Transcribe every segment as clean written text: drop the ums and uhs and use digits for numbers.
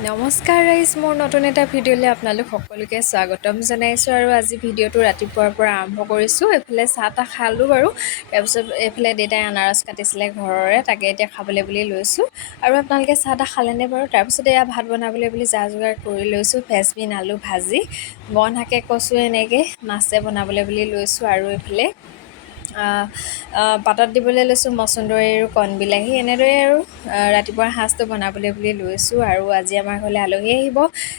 নমস্কাৰ ৰাইজ, মোৰ নতুন এটা ভিডিঅ'লৈ আপোনালোক সকলোকে স্বাগতম জনাইছোঁ। আৰু আজি ভিডিঅ'টো ৰাতিপুৱাৰ পৰা আৰম্ভ কৰিছোঁ। এইফালে চাহ তাহ খালোঁ বাৰু, তাৰপিছত এইফালে দেউতাই আনাৰস কাটিছিলে ঘৰৰে, তাকে এতিয়া খাবলৈ বুলি লৈছোঁ। আৰু আপোনালোকে চাহ তাহ খালেনে বাৰু? তাৰপিছত এয়া ভাত বনাবলৈ বুলি যা যোগাৰ কৰি লৈছোঁ। ফ্ৰেঞ্চবিন আলু ভাজি, বন শাকে কচু এনেকৈ মাছে বনাবলৈ বুলি লৈছোঁ। আৰু এইফালে পাতত দিবলৈ লৈছোঁ মচুন্দৰী আৰু কণবিলাহী, এনেদৰে আৰু ৰাতিপুৱাৰ সাঁজটো বনাবলৈ বুলি লৈছোঁ। আৰু আজি আমাৰ ঘৰলৈ আলহী আহিব,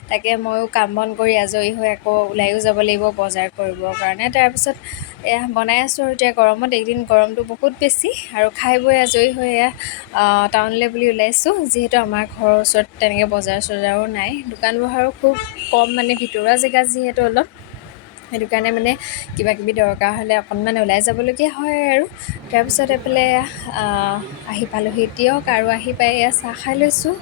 তাকে ময়ো কাম বন কৰি আজৰি হৈ আকৌ ওলাইও যাব লাগিব বজাৰ কৰিবৰ কাৰণে। তাৰপিছত এয়া বনাই আছোঁ। আৰু এতিয়া গৰমত এইকেইদিন গৰমটো বহুত বেছি, আৰু খাই বৈ আজৰি হৈ এয়া টাউনলৈ বুলি ওলাইছোঁ। যিহেতু আমাৰ ঘৰৰ ওচৰত তেনেকৈ বজাৰ চজাৰো নাই, দোকান বহাৰো খুব কম, মানে ভিতৰুৱা জেগা যিহেতু অলপ, সেইটো কাৰণে মানে কিবাকিবি দৰকাৰ হ'লে অকণমান ওলাই যাবলগীয়া হয়। আৰু তাৰপিছত এইফালে আহি পালোহি দিয়ক, আৰু আহি পাই এয়া চাহ খাই লৈছোঁ।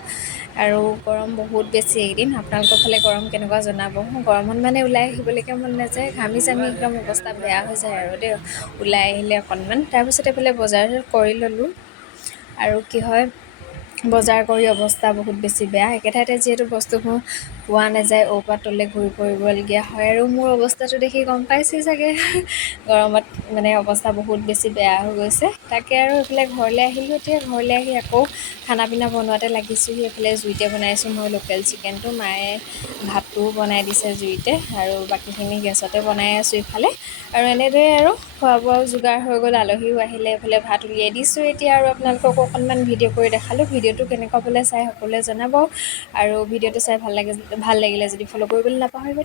আৰু গৰম বহুত বেছি এইকেইদিন। আপোনালোকৰ ফালে গৰম কেনেকুৱা জনাব। গৰমত মানে ওলাই আহিবলৈকে মন নাযায়, ঘামি জামি একদম অৱস্থা বেয়া হৈ যায় আৰু দেই ওলাই আহিলে অকণমান। তাৰপিছত এইফালে বজাৰ কৰি ল'লোঁ, আৰু কি হয়, বজাৰ কৰি অৱস্থা বহুত বেছি বেয়া। একেঠাইতে যিহেতু বস্তুবোৰ পোৱা নাযায়, পৰা তলে ঘূৰি পৰিবলগীয়া হয়। আৰু মোৰ অৱস্থাটো দেখি গম পাইছেই চাগে, গৰমত মানে অৱস্থা বহুত বেছি বেয়া হৈ গৈছে। তাকে আৰু এইফালে ঘৰলৈ আহিলোঁ। এতিয়া ঘৰলৈ আহি আকৌ খানা পিনা বনোৱাতে লাগিছোঁহি। এইফালে জুইতে বনাইছোঁ মই লোকেল চিকেনটো, মায়ে ভাতটোও বনাই দিছে জুইতে, আৰু বাকীখিনি গেছতে বনাই আছোঁ ইফালে। আৰু এনেদৰে আৰু খোৱা বোৱাও যোগাৰ হৈ গ'ল, আলহীও আহিলে। এইফালে ভাত উলিয়াই দিছোঁ এতিয়া, আৰু আপোনালোককো অকণমান ভিডিঅ' কৰি দেখালোঁ। ভিডিঅ'টো কেনেকুৱা পালে চাই সকলোৱে জনাব, আৰু ভিডিঅ'টো চাই ভাল লাগিলে যদি ফ'ল' কৰিবলৈ নাপাহৰিব।